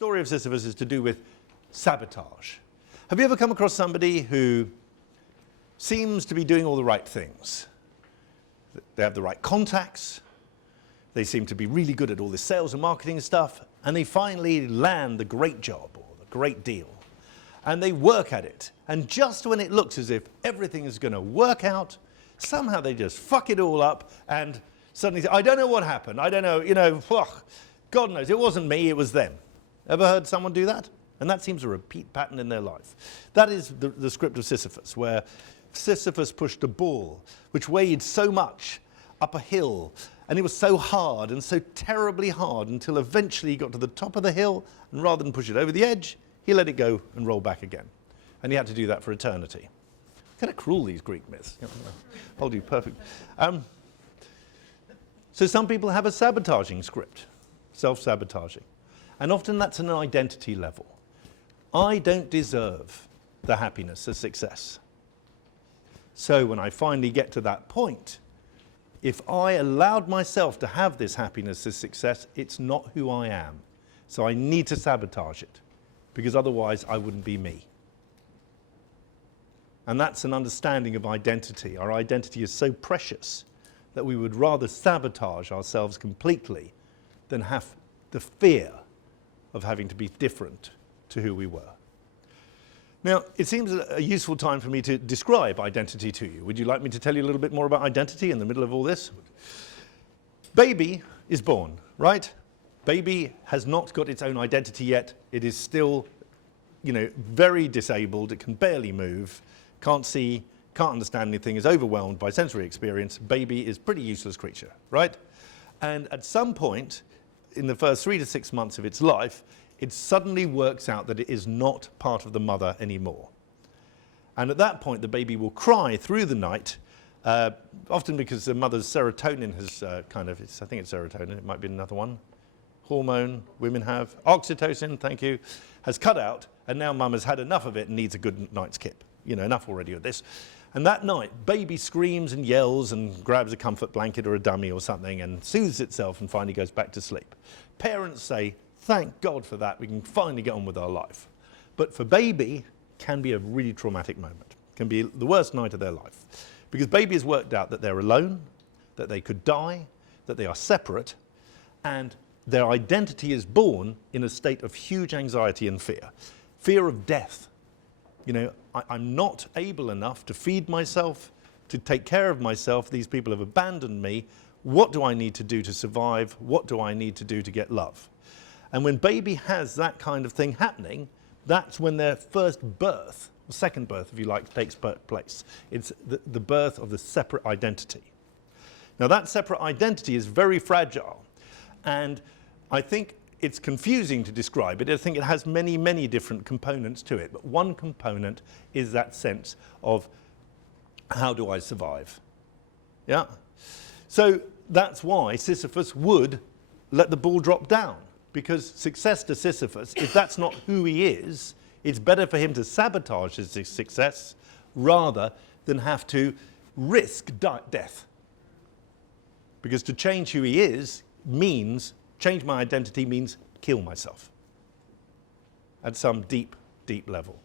story of Sisyphus is to do with sabotage. Have you ever come across somebody who seems to be doing all the right things? They have the right contacts, they seem to be really good at all this sales and marketing stuff, and they finally land the great job or the great deal. And they work at it. And just when it looks as if everything is going to work out, somehow they just fuck it all up and suddenly say, I don't know what happened. I don't know, God knows, it wasn't me, it was them. Ever heard someone do that? And that seems a repeat pattern in their life. That is the script of Sisyphus, where Sisyphus pushed a ball which weighed so much up a hill, and it was so hard and so terribly hard until eventually he got to the top of the hill, and rather than push it over the edge, he let it go and roll back again. And he had to do that for eternity. Kind of cruel, these Greek myths. Hold you perfect. So some people have a sabotaging script, self-sabotaging. And often that's an identity level. I don't deserve the happiness of success. So when I finally get to that point, if I allowed myself to have this happiness of success, it's not who I am. So I need to sabotage it, because otherwise I wouldn't be me. And that's an understanding of identity. Our identity is so precious that we would rather sabotage ourselves completely than have the fear of having to be different to who we were. Now, it seems a useful time for me to describe identity to you. Would you like me to tell you a little bit more about identity in the middle of all this? Baby is born, right? Baby has not got its own identity yet. It is still, very disabled. It can barely move, can't see, can't understand anything, is overwhelmed by sensory experience. Baby is a pretty useless creature, right? And at some point, in the first 3 to 6 months of its life, it suddenly works out that it is not part of the mother anymore. And at that point, the baby will cry through the night, often because the mother's serotonin has I think it's serotonin, it might be another one, hormone women have, oxytocin, thank you, has cut out, and now mum has had enough of it and needs a good night's kip. Enough already of this. And that night, baby screams and yells and grabs a comfort blanket or a dummy or something and soothes itself and finally goes back to sleep. Parents say, thank God for that, we can finally get on with our life. But for baby, can be a really traumatic moment. Can be the worst night of their life. Because baby has worked out that they're alone, that they could die, that they are separate, and their identity is born in a state of huge anxiety and fear. Fear of death. I'm not able enough to feed myself, to take care of myself. These people have abandoned me. What do I need to do to survive? What do I need to do to get love? And when baby has that kind of thing happening, that's when their first birth, or second birth, if you like, takes place. It's the birth of the separate identity. Now, that separate identity is very fragile. And I think it's confusing to describe it. I think it has many, many different components to it. But one component is that sense of, how do I survive? Yeah? So that's why Sisyphus would let the ball drop down. Because success to Sisyphus, if that's not who he is, it's better for him to sabotage his success rather than have to risk death. Because to change who he is means, change my identity means kill myself at some deep, deep level.